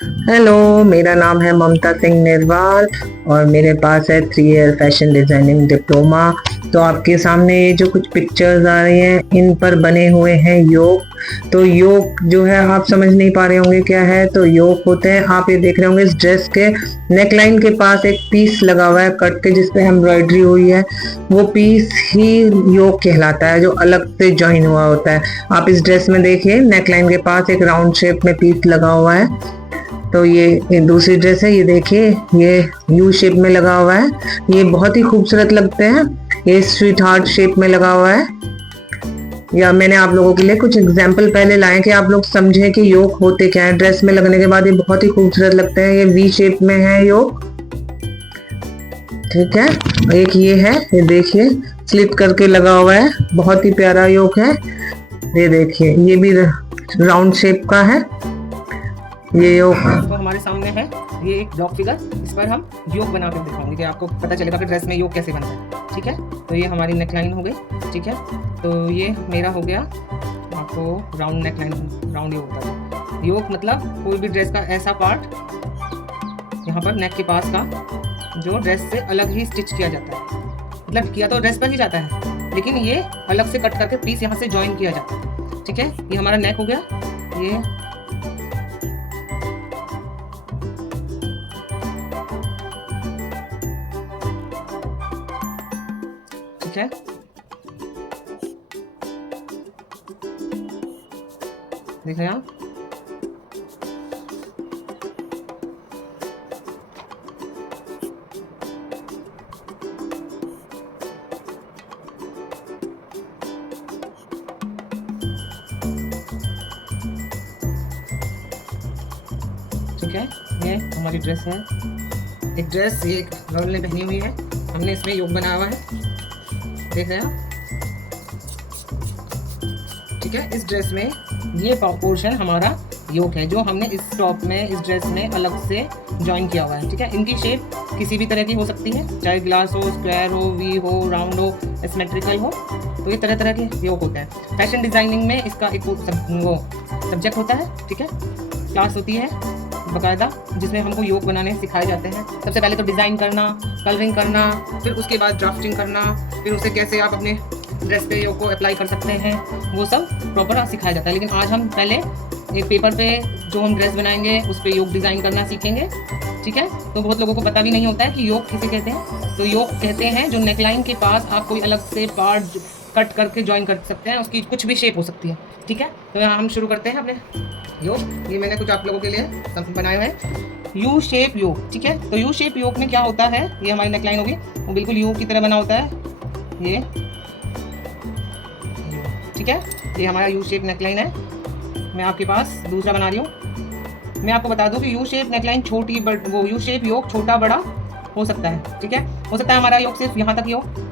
Hello, मेरा नाम है ममता सिंह निर्वाल और मेरे पास है 3 ईयर फैशन डिजाइनिंग डिप्लोमा। तो आपके सामने ये जो कुछ पिक्चर्स आ रही हैं इन पर बने हुए हैं योग। तो योग जो है आप समझ नहीं पा रहे होंगे क्या है। तो योग होते हैं, आप ये देख रहे होंगे इस ड्रेस के नेकलाइन के पास एक पीस लगा हुआ है कट के जिसपे एम्ब्रॉयडरी हुई है। वो पीस ही योग कहलाता है जो अलग से ज्वाइन हुआ होता है। आप इस ड्रेस में देखिए नेकलाइन के पास एक राउंड शेप में पीस लगा हुआ है। तो ये दूसरी ड्रेस है, ये देखिए ये यू शेप में लगा हुआ है। ये बहुत ही खूबसूरत लगते हैं। ये स्वीट हार्ट शेप में लगा हुआ है। या मैंने आप लोगों के लिए कुछ एग्जाम्पल पहले लाए कि आप लोग समझें कि योग होते क्या है। ड्रेस में लगने के बाद ये बहुत ही खूबसूरत लगते हैं। ये वी शेप में है योग, ठीक है। एक ये है, ये देखिए स्लिट करके लगा हुआ है, बहुत ही प्यारा योग है। ये देखिए ये भी राउंड शेप का है। ये योग तो हमारे सामने है ये एक ब्लॉक फिगर। इस पर हम योग बना कर दिखाएंगे कि आपको पता चलेगा कि ड्रेस में योग कैसे बनता है। ठीक है, तो ये हमारी नेकलाइन हो गई। ठीक है, तो ये मेरा हो गया आपको राउंड नेकलाइन, राउंड योग होता है। योग मतलब कोई भी ड्रेस का ऐसा पार्ट यहाँ पर नेक के पास का जो ड्रेस से अलग ही स्टिच किया जाता है। मतलब किया तो ड्रेस पर ही जाता है, लेकिन ये अलग से कट करके पीस यहाँ से ज्वाइन किया जाता है। ठीक है, ये हमारा नेक हो गया। ये ठीक है, देख रहे हैं आप। ठीक है, ये हमारी ड्रेस है। एक ड्रेस ये एक गर्ल ने पहनी हुई है, हमने इसमें योग बनाया हुआ है, देख रहे हैं आप। ठीक है, इस ड्रेस में ये पोर्शन हमारा योग है जो हमने इस टॉप में, इस ड्रेस में अलग से ज्वाइन किया हुआ है। ठीक है, इनकी शेप किसी भी तरह की हो सकती है, चाहे ग्लास हो, स्क्वायर हो, वी हो, राउंड हो, सिमेट्रिकल हो। तो ये तरह तरह के योग होते हैं। फैशन डिजाइनिंग में इसका एक वो सब्जेक्ट होता है। ठीक है, क्लास होती है बाकायदा जिसमें हमको योग बनाने सिखाए जाते हैं। सबसे पहले तो डिज़ाइन करना, कलरिंग करना, फिर उसके बाद ड्राफ्टिंग करना, फिर उसे कैसे आप अपने ड्रेस पे योग को अप्लाई कर सकते हैं, वो सब प्रॉपर सिखाया जाता है। लेकिन आज हम पहले एक पेपर पे जो हम ड्रेस बनाएंगे उस पर योग डिज़ाइन करना सीखेंगे। ठीक है, तो बहुत लोगों को पता भी नहीं होता है कि योग किसे कहते हैं। तो योग कहते हैं जो नेकलाइन के पास आप कोई अलग से पार्ट कट करके ज्वाइन कर सकते हैं, उसकी कुछ भी शेप हो सकती है। ठीक है, तो यहाँ हम शुरू करते हैं अपने योग। ये मैंने कुछ आप लोगों के लिए बनाए हुए हैं यू शेप योग। ठीक है, तो यू शेप योग में क्या होता है, ये हमारी नेकलाइन होगी, वो बिल्कुल यू की तरह बना होता है ये। ठीक है, ये हमारा यू शेप नेकलाइन है। मैं आपके पास दूसरा बना रही हूँ। मैं आपको बता दूं कि यू शेप नेकलाइन छोटी वो यू शेप योग छोटा बड़ा हो सकता है। ठीक है, हो सकता है हमारा योग सिर्फ यहाँ तक योग।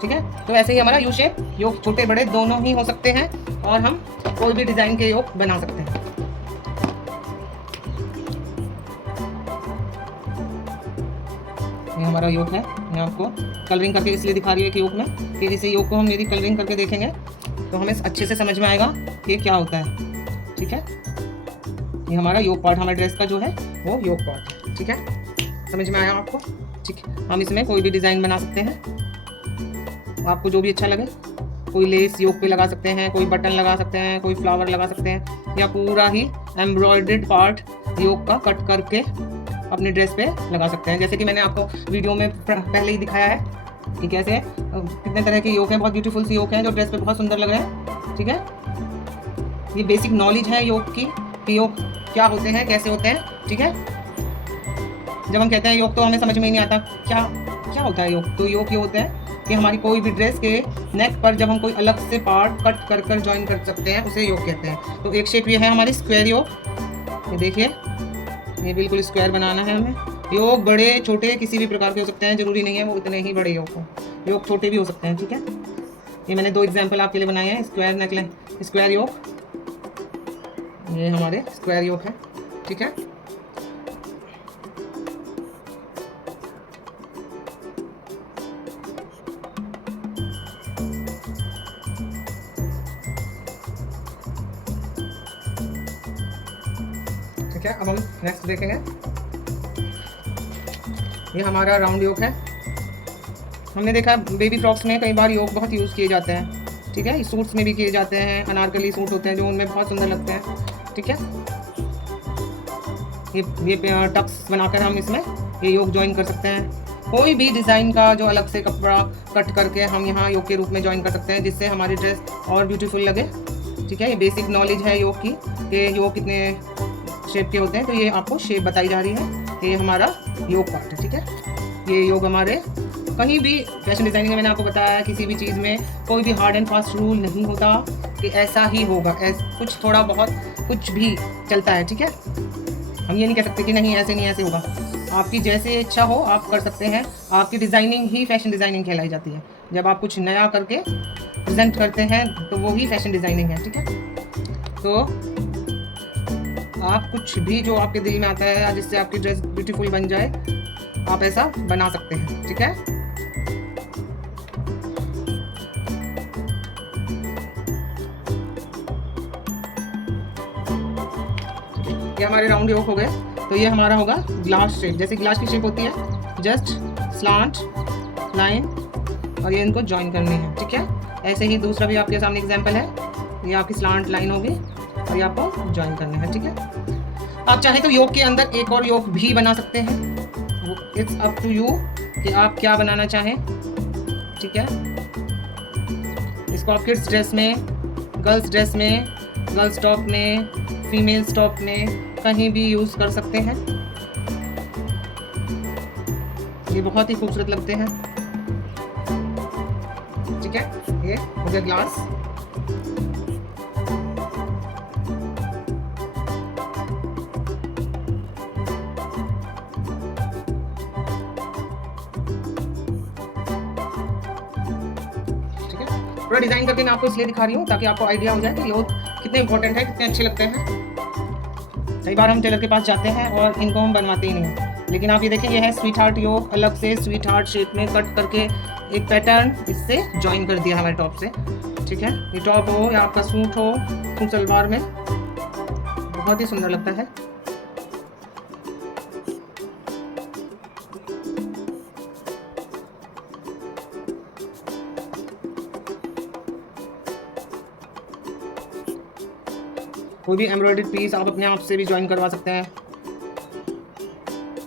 ठीक है, तो ऐसे ही हमारा यू शेप योग छोटे बड़े दोनों ही हो सकते हैं और हम कोई भी डिजाइन के योग बना सकते हैं। ये हमारा योग है। मैं आपको कलरिंग करके इसलिए दिखा रही है कि योग में, कि इसे योग को हम यदि कलरिंग करके देखेंगे तो हमें अच्छे से समझ में आएगा कि क्या होता है। ठीक है, ये हमारा योग पार्ट, हमारे ड्रेस का जो है वो योग पार्ट है। ठीक है, समझ में आया आपको। ठीक है, हम इसमें कोई भी डिज़ाइन बना सकते हैं, आपको जो भी अच्छा लगे। कोई लेस योग पे लगा सकते हैं, कोई बटन लगा सकते हैं, कोई फ्लावर लगा सकते हैं, या पूरा ही एम्ब्रॉयडर्ड पार्ट योग का कट करके अपनी ड्रेस पे लगा सकते हैं। जैसे कि मैंने आपको वीडियो में पहले ही दिखाया है कि कैसे कितने तरह के योग हैं, बहुत ब्यूटीफुल सी योग हैं जो ड्रेस पे बहुत सुंदर लग रहे हैं। ठीक है, ये बेसिक नॉलेज है योग की कि योग क्या होते हैं, कैसे होते हैं। ठीक है, जब हम कहते हैं योग तो हमें समझ में ही नहीं आता क्या क्या होता है योग। तो योग ये होते हैं कि हमारी कोई भी ड्रेस के नेक पर जब हम कोई अलग से पार्ट कट कर कर ज्वाइन कर सकते हैं उसे योग कहते हैं। तो एक शेप ये है हमारी स्क्वायर योग। ये देखिए, ये बिल्कुल स्क्वायर बनाना है हमें। योग बड़े छोटे किसी भी प्रकार के हो सकते हैं, जरूरी नहीं है वो इतने ही बड़े योग हो, योग छोटे भी हो सकते हैं। ठीक है, ये मैंने 2 एग्जाम्पल आपके लिए बनाए हैं। स्क्वायर नेकलाइन, स्क्वायर योग, ये हमारे स्क्वायर योग है। ठीक है, ठीक है, अब हम नेक्स्ट देखेंगे। ये हमारा राउंड योक है। हमने देखा बेबी फ्रॉक्स में कई बार योक बहुत यूज़ किए जाते हैं, ठीक है, सूट्स में भी किए जाते हैं, अनारकली सूट होते हैं जो उनमें बहुत सुंदर लगते हैं, ठीक है। ये टक्स बनाकर हम इसमें ये योक ज्वाइन कर सकते हैं। कोई भी डिज़ाइन का जो अलग से कपड़ा कट करके हम यहाँ योक के रूप में ज्वाइन कर सकते हैं, जिससे हमारी ड्रेस और ब्यूटीफुल लगे, ठीक है। ये बेसिक नॉलेज है योक की कि योक कितने शेप के होते हैं, तो ये आपको शेप बताई जा रही है। ये हमारा योक पार्ट है, ठीक है। ये योक हमारे कहीं भी फैशन डिज़ाइनिंग में मैंने आपको बताया, किसी भी चीज़ में कोई भी हार्ड एंड फास्ट रूल नहीं होता कि ऐसा ही होगा, कुछ थोड़ा बहुत कुछ भी चलता है, ठीक है। हम ये नहीं कह सकते कि नहीं ऐसे नहीं ऐसे होगा। आपकी जैसे इच्छा हो आप कर सकते हैं। आपकी डिज़ाइनिंग ही फैशन डिज़ाइनिंग कहलाई जाती है। जब आप कुछ नया करके प्रेजेंट करते हैं तो वो ही फैशन डिज़ाइनिंग है, ठीक है। तो आप कुछ भी जो आपके दिल में आता है जिससे आपकी ड्रेस ब्यूटीफुल बन जाए, आप ऐसा बना सकते हैं, ठीक है। ये हमारे राउंड योक हो गए। तो ये हमारा होगा ग्लास शेप, जैसे ग्लास की शेप होती है, जस्ट स्लांट लाइन और ये इनको ज्वाइन करनी है, ठीक है। ऐसे ही दूसरा भी आपके सामने एग्जांपल है। ये आपकी स्लांट लाइन होगी और ये आपको ज्वाइन करना है, ठीक है। आप चाहे तो योक के अंदर एक और योक भी बना सकते हैं, इट्स अप टू यू कि आप क्या बनाना चाहें, ठीक है। इसको आप किड्स ड्रेस में, गर्ल्स ड्रेस में, गर्ल्स टॉप में, फीमेल्स टॉप में कहीं भी यूज़ कर सकते हैं। ये बहुत ही खूबसूरत लगते हैं, ठीक है। ये हो गया ग्लास। ठीक है, पूरा डिज़ाइन करके मैं आपको इसलिए दिखा रही हूँ ताकि आपको आइडिया हो जाए कि योक कितने इंपॉर्टेंट है, कितने अच्छे लगते हैं। कई बार हम टेलर के पास जाते हैं और इनको हम बनवाते ही नहीं हैं, लेकिन आप ये देखें, ये है स्वीट हार्ट योक, अलग से स्वीट हार्ट शेप में कट करके एक पैटर्न इससे ज्वाइन कर दिया हमारे टॉप से, ठीक है। ये टॉप हो या आपका सूट हो, सूट सलवार में बहुत ही सुंदर लगता है। कोई भी एम्ब्रॉयडर्ड पीस आप अपने आप से भी ज्वाइन करवा सकते हैं,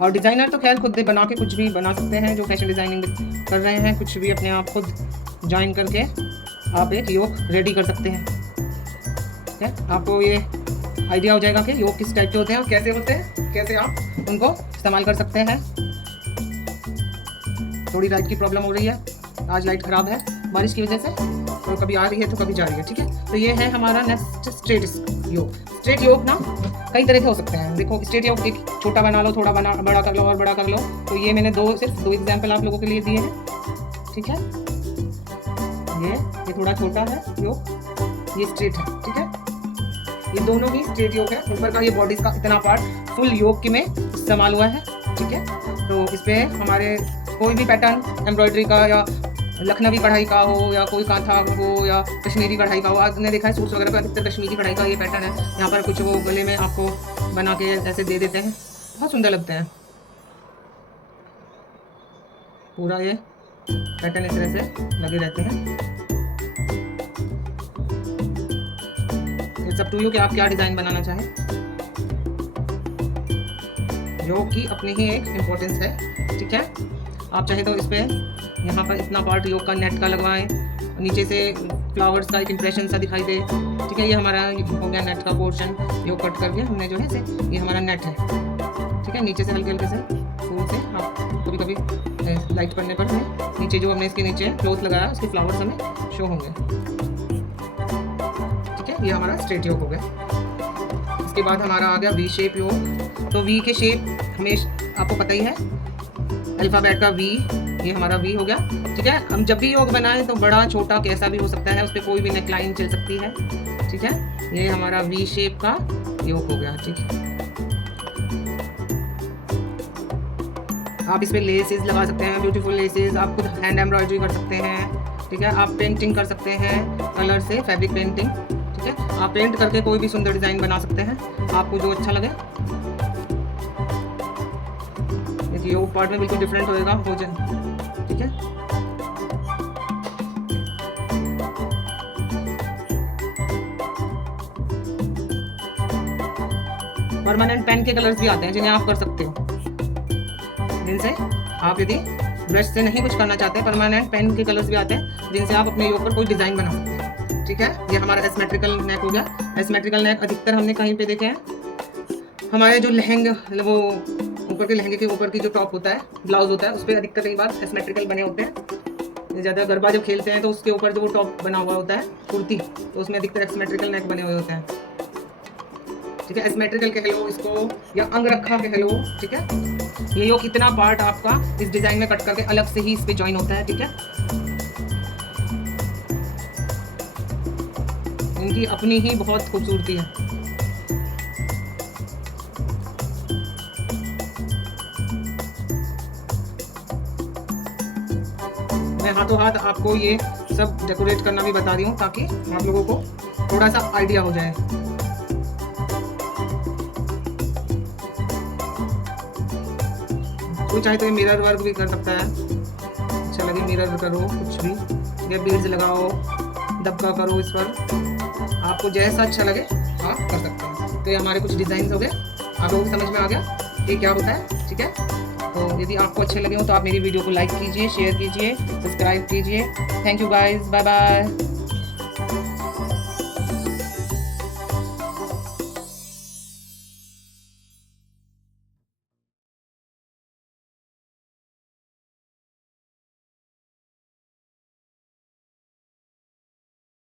और डिज़ाइनर तो खैर खुद बना के कुछ भी बना सकते हैं। जो फैशन डिज़ाइनिंग कर रहे हैं, कुछ भी अपने आप खुद ज्वाइन करके आप एक योक रेडी कर सकते हैं, ठीक है। आपको ये आइडिया हो जाएगा कि योक किस टाइप के होते हैं और कैसे होते हैं, कैसे आप उनको इस्तेमाल कर सकते हैं। थोड़ी लाइट की प्रॉब्लम हो रही है, आज लाइट ख़राब है बारिश की वजह से, तो कभी आ रही है तो कभी जा रही है, ठीक है। तो ये है हमारा नेक्स्ट स्ट्रेट योक। स्ट्रेट योक ना कई तरह के हो सकते हैं। देखो, स्ट्रेट योक एक छोटा बना लो, थोड़ा बड़ा कर लो और बड़ा कर लो। तो ये मैंने सिर्फ दो एग्जांपल आप लोगों के लिए दिए हैं, ठीक है। ये थोड़ा छोटा है योक, ये स्ट्रेट है, ठीक है। ये दोनों ही स्ट्रेट योक है। ऊपर का ये बॉडी का इतना पार्ट फुल योक में इस्तेमाल हुआ है, ठीक है। तो इस पर हमारे कोई भी पैटर्न एम्ब्रॉयडरी का या लखनवी कढ़ाई का हो या कोई कांथा हो या कश्मीरी कढ़ाई का हो, आपने देखा है सूट्स वगैरह पर कितने कश्मीरी कढ़ाई का ये पैटर्न है। यहाँ पर कुछ वो गले में आपको बना के ऐसे दे देते हैं, बहुत सुंदर लगते हैं। पूरा ये पैटर्न इस तरह से लगे रहते हैं। इट्स अप टू यू कि आप क्या डिज़ाइन बनाना चाहें। योक की अपनी ही एक इम्पोर्टेंस है, ठीक है। आप चाहे तो इस पर यहाँ पर इतना पार्ट योक का नेट का लगवाएं, नीचे से फ्लावर्स का एक इंप्रेशन सा दिखाई दे, ठीक है। ये हमारा हो गया नेट का पोर्शन, योक कट करके हमने जो है से ये हमारा नेट है, ठीक है। नीचे से हल्के हल्के से फूल से आप कभी कभी लाइट पड़ने पर हमें नीचे जो हमने इसके नीचे क्लोथ लगाया उसके फ्लावर्स हमें शो होंगे, ठीक है। ये हमारा स्ट्रेट योक हो गया। इसके बाद हमारा आ गया वी शेप योक। तो वी के शेप हमें आपको पता ही है, अल्फ़ाबेट का वी, ये हमारा वी हो गया, ठीक है। हम जब भी योक बनाएं तो बड़ा छोटा कैसा भी हो सकता है, उस पर कोई भी नेकलाइन चल सकती है, ठीक है। ये हमारा वी शेप का योक हो गया, ठीक है। आप इस पर लेसेस लगा सकते हैं, ब्यूटीफुल लेसेस। आप खुद हैंड एम्ब्रॉयडरी कर सकते हैं, ठीक है। आप पेंटिंग कर सकते हैं कलर से, फैब्रिक पेंटिंग, ठीक है। आप पेंट करके कोई भी सुंदर डिज़ाइन बना सकते हैं, आपको जो अच्छा लगे पार्ट में बिल्कुल डिफरेंट होएगा हो जाए, ठीक है। परमानेंट पेन के कलर्स भी आते हैं जिन्हें आप कर सकते हो, जिनसे आप यदि ब्रश से नहीं कुछ करना चाहते, परमानेंट पेन के कलर्स भी आते हैं जिनसे आप अपने योक पर कोई डिजाइन बना सकते हैं, ठीक है। ये हमारा एसिमेट्रिकल नेक हो गया। एसिमेट्रिकल नेक अधिकतर हमने कहीं पे देखे हैं, हमारे जो लहंगे वो ऊपर के लहंगे के ऊपर की जो टॉप होता है, ब्लाउज होता है, उस पर अधिकतर कई बार एसिमेट्रिकल बने होते हैं। ज़्यादा गरबा जब खेलते हैं तो उसके ऊपर जो वो टॉप बना हुआ होता है कुर्ती, तो उसमें अधिकतर एसिमेट्रिकल नेक बने हुए होते हैं, ठीक है। एसिमेट्रिकल कह लो इसको या अंगरखा कह लो, ठीक है। ये योक इतना पार्ट आपका इस डिजाइन में कट करके अलग से ही इस पे ज्वाइन होता है, ठीक है। इनकी अपनी ही बहुत खूबसूरती है। मैं हाथों हाथ आपको ये सब डेकोरेट करना भी बता रही हूँ ताकि आप लोगों को थोड़ा सा आइडिया हो जाए। कोई चाहे तो ये मिरर वर्क भी कर सकता है, अच्छा लगे मिरर करो, कुछ भी या बीड्स लगाओ, दबका करो इस पर, आपको जैसा अच्छा लगे आप कर सकते हैं। तो ये हमारे कुछ डिजाइन हो गए, आप लोगों को समझ में आ गया ये क्या होता है, ठीक है। तो यदि आपको अच्छे लगे हो तो आप मेरी वीडियो को लाइक कीजिए, शेयर कीजिए, सब्सक्राइब कीजिए। Thank you guys, bye bye.